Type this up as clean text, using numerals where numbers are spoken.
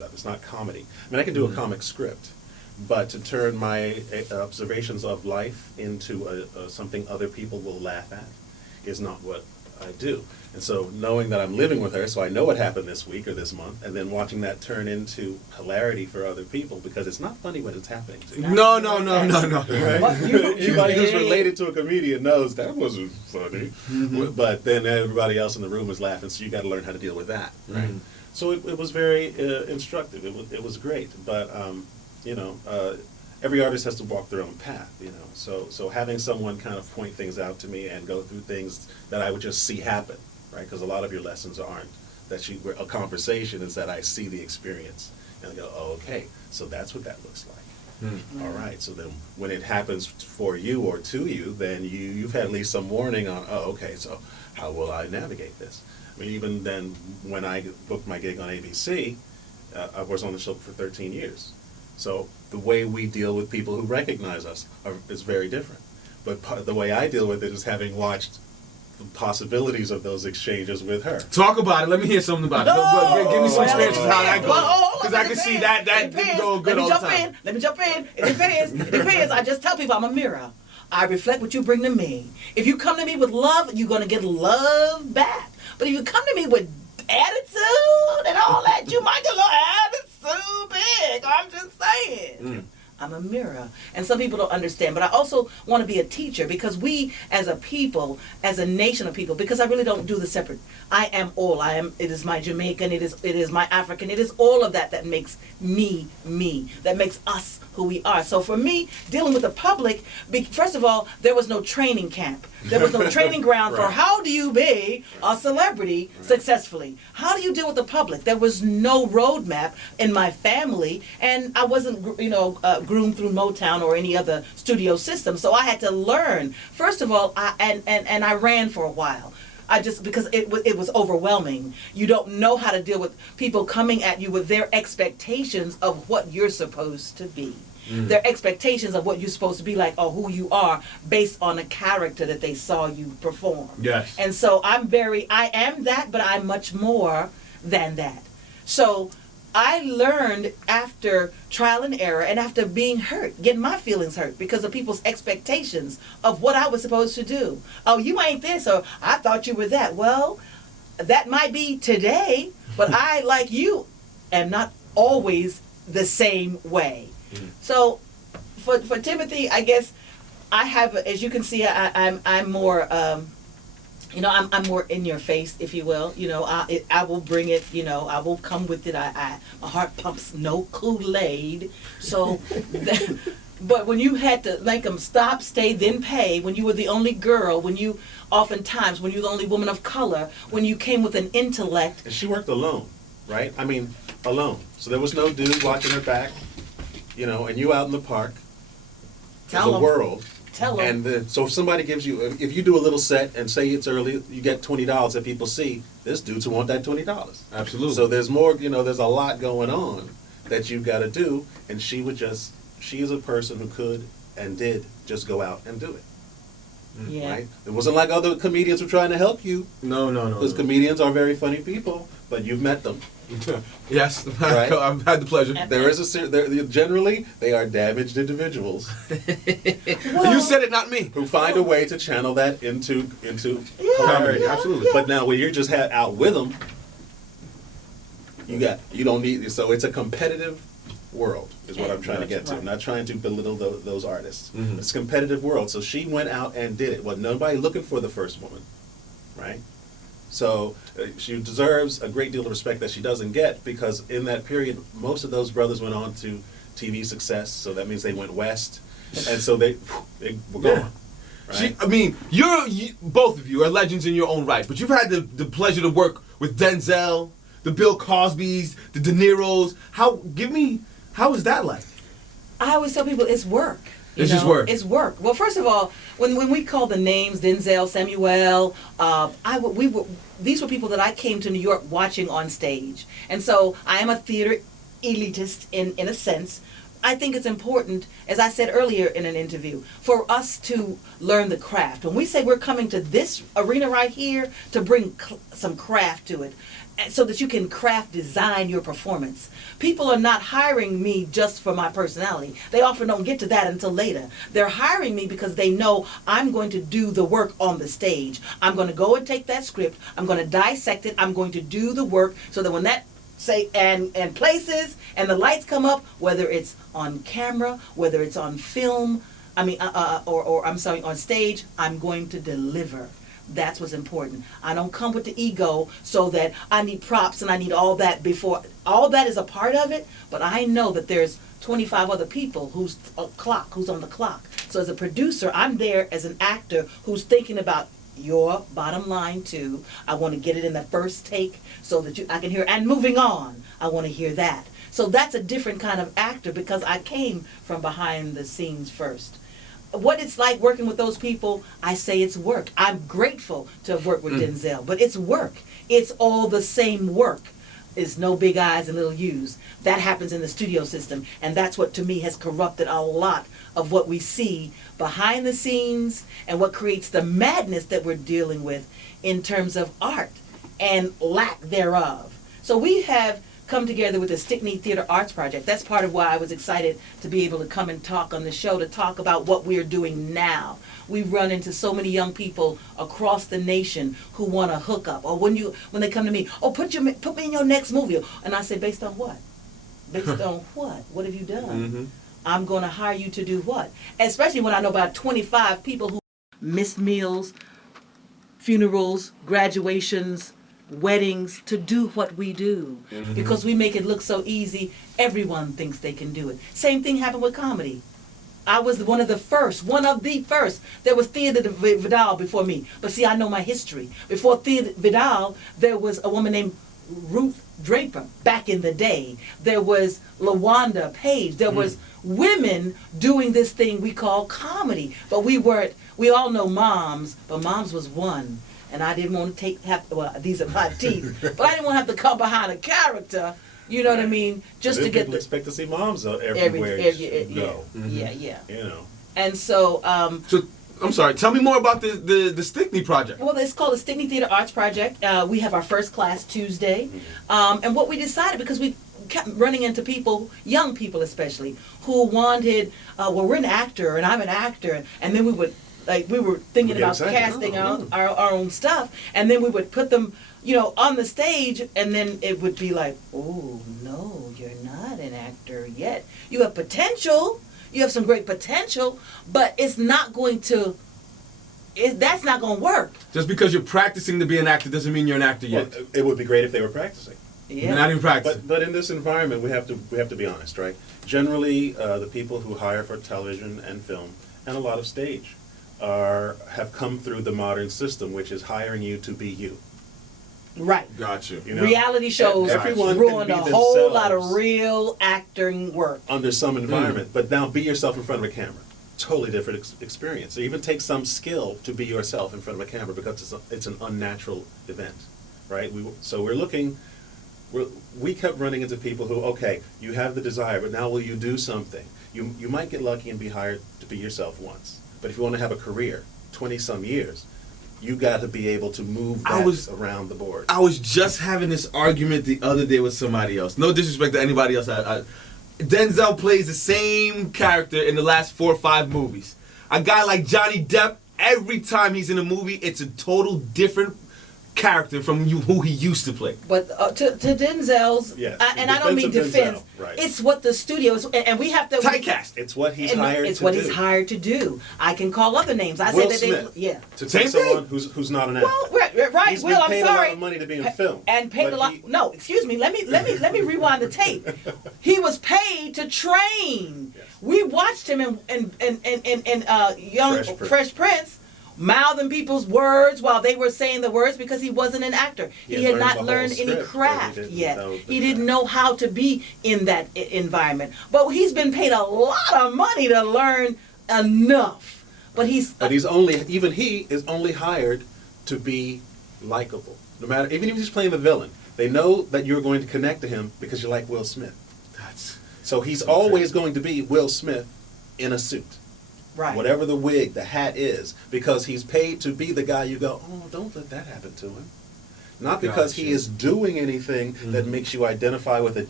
It's not comedy. I mean, I can do a comic script, but to turn my observations of life into something other people will laugh at is not what I do. And so knowing that I'm living with her, so I know what happened this week or this month, and then watching that turn into hilarity for other people, because it's not funny when it's happening to you. No. Right? Anybody who's related to a comedian knows that wasn't funny. But then everybody else in the room is laughing, so you got to learn how to deal with that. Right? So it was very instructive. It was great. But, every artist has to walk their own path, So having someone kind of point things out to me and go through things that I would just see happen, right? Because a lot of your lessons aren't that a conversation is that I see the experience and I go, oh, okay, so that's what that looks like. All right, so then when it happens for you or to you, then you've had at least some warning on, oh, okay, so how will I navigate this? I mean, even then, when I booked my gig on ABC, I was on the show for 13 years. So the way we deal with people who recognize us is very different. But the way I deal with it is having watched the possibilities of those exchanges with her. Talk about it. Let me hear something about it. No! Give me some experiences how that goes. Well, Because I can see that didn't go good all the time. Let me jump in. It depends. I just tell people I'm a mirror. I reflect what you bring to me. If you come to me with love, you're going to get love back. But if you come to me with attitude and all that, you might get a little attitude big. I'm just saying. I'm a mirror. And some people don't understand. But I also want to be a teacher, because we as a people, as a nation of people, because I really don't do the separate. I am all. It is my Jamaican, it is my African, it is all of that makes me, that makes us who we are. So for me, dealing with the public, first of all, there was no training camp. There was no training ground for how do you be a celebrity successfully? How do you deal with the public? There was no roadmap in my family, and I wasn't, groomed through Motown or any other studio system. So I had to learn. First of all, I ran for a while. Because it was overwhelming. You don't know how to deal with people coming at you with their expectations of what you're supposed to be. Their expectations of what you're supposed to be like, or who you are, based on a character that they saw you perform. Yes. And so I am that, but I'm much more than that. So I learned after trial and error and after being hurt, getting my feelings hurt because of people's expectations of what I was supposed to do. Oh, you ain't this, or I thought you were that. Well, that might be today, but I, like you, am not always the same way. So for Timothy, I guess I have, as you can see, I'm more... I'm more in your face, if you will. I will bring it. I will come with it. My heart pumps no Kool-Aid. So, but when you had to make them stop, stay, then pay, when you were the only girl, when you were the only woman of color, when you came with an intellect. And she worked alone, right? I mean, alone. So there was no dude watching her back, and you out in the park, the world. And so if somebody gives you, if you do a little set and say it's early, you get $20 that people see, there's dudes who want that $20. Absolutely. So there's more, there's a lot going on that you've got to do. And she is a person who could and did just go out and do it. Yeah. Right? It wasn't like other comedians were trying to help you. No. Because comedians are very funny people, but you've met them. Yes, right? I've had the pleasure. Generally, they are damaged individuals. Well, you said it, not me. Who find a way to channel that into comedy. Absolutely. But now when you're just out with them, you don't need. So it's a competitive world, is what I'm trying to get to. I'm not trying to belittle those artists. It's a competitive world. So she went out and did it. Well, nobody looking for the first woman, right? So she deserves a great deal of respect that she doesn't get, because in that period, most of those brothers went on to TV success. So that means they went west, and so they were gone. Right? You both of you are legends in your own right, but you've had the pleasure to work with Denzel, the Bill Cosbys, the De Niros. How is that like? I always tell people it's work. It's just work. It's work. Well, first of all, when we call the names Denzel, Samuel, these were people that I came to New York watching on stage, and so I am a theater elitist in a sense. I think it's important, as I said earlier in an interview, for us to learn the craft. When we say we're coming to this arena right here to bring some craft to it, so that you can design your performance. People are not hiring me just for my personality. They often don't get to that until later. They're hiring me because they know I'm going to do the work on the stage. I'm going to go and take that script. I'm going to dissect it. I'm going to do the work so that when that and places and the lights come up, whether it's on camera, whether it's on film, or I'm sorry, on stage, I'm going to deliver. That's what's important. I don't come with the ego so that I need props and I need all that before. All that is a part of it, but I know that there's 25 other people who's on the clock. So as a producer, I'm there as an actor who's thinking about your bottom line too. I want to get it in the first take so that I can hear, and moving on, I want to hear that. So that's a different kind of actor because I came from behind the scenes first. What it's like working with those people, I say it's work. I'm grateful to have worked with Denzel, but it's work. It's all the same work. It's no big I's and little U's. That happens in the studio system, and that's what to me has corrupted a lot of what we see behind the scenes and what creates the madness that we're dealing with in terms of art and lack thereof. So we have come together with the Stickney Theater Arts Project. That's part of why I was excited to be able to come and talk on the show, to talk about what we're doing now. We've run into so many young people across the nation who want to hook up, or when they come to me, put me in your next movie, and I say, based on what? Based on what? What have you done? Mm-hmm. I'm going to hire you to do what? Especially when I know about 25 people who missed meals, funerals, graduations, weddings, to do what we do. Mm-hmm. Because we make it look so easy, everyone thinks they can do it. Same thing happened with comedy. I was one of the first. There was Thea Vidal before me. But see, I know my history. Before Thea Vidal, there was a woman named Ruth Draper back in the day. There was LaWanda Page. There was women doing this thing we call comedy. But we all know Moms, but Moms was one. And I didn't want to these are my teeth, but I didn't want to have to come behind a character, you know what I mean, just to get people expect to see moms everywhere you go. Yeah. You know. And so, so I'm sorry, tell me more about the Stickney project. Well, it's called the Stickney Theater Arts Project. We have our first class Tuesday. And what we decided, because we kept running into people, young people especially, who wanted, we're an actor and I'm an actor, and then we were thinking about casting our own stuff, and then we would put them, on the stage, and then it would be like, oh, no, you're not an actor yet. You have potential. You have some great potential, but it's not going to, that's not going to work. Just because you're practicing to be an actor doesn't mean you're an actor yet. Well, it would be great if they were practicing. Yeah. Not even practicing. But in this environment, we have to be honest, right? Generally, the people who hire for television and film, and a lot of stage, have come through the modern system, which is hiring you to be you. Right. Got you. Reality shows ruin a whole lot of real acting work. Under some environment, but now be yourself in front of a camera. Totally different experience. It even takes some skill to be yourself in front of a camera because it's an unnatural event, right? We kept running into people who, okay, you have the desire, but now will you do something? You might get lucky and be hired to be yourself once. But if you want to have a career, 20-some years, you got to be able to move that around the board. I was just having this argument the other day with somebody else. No disrespect to anybody else. Denzel plays the same character in the last 4 or 5 movies. A guy like Johnny Depp, every time he's in a movie, it's a total different character from who he used to play. But to Denzel's, yes, and I don't mean defense, right. It's what the studio is, and we have to typecast. It's what he's hired to do. It's what he's hired to do. I can call other names. I Will say that Smith, yeah. To take someone who's not an actor. Well, right. He's Will, been paid I'm sorry. a lot of money to be in film. And paid a lot. No, excuse me. Let me rewind the tape. He was paid to train. Yes. We watched him in Young Fresh Prince. Mouthing people's words while they were saying the words because he wasn't an actor. He had not learned any craft yet. He didn't know how to be in that environment. But he's been paid a lot of money to learn enough. But he is only hired to be likable. No matter, even if he's playing the villain, they know that you're going to connect to him because you're like Will Smith. So he's always going to be Will Smith in a suit. Right. Whatever the wig, the hat is, because he's paid to be the guy you go, oh, don't let that happen to him. Not because he Gotcha. is doing anything that makes you identify with a different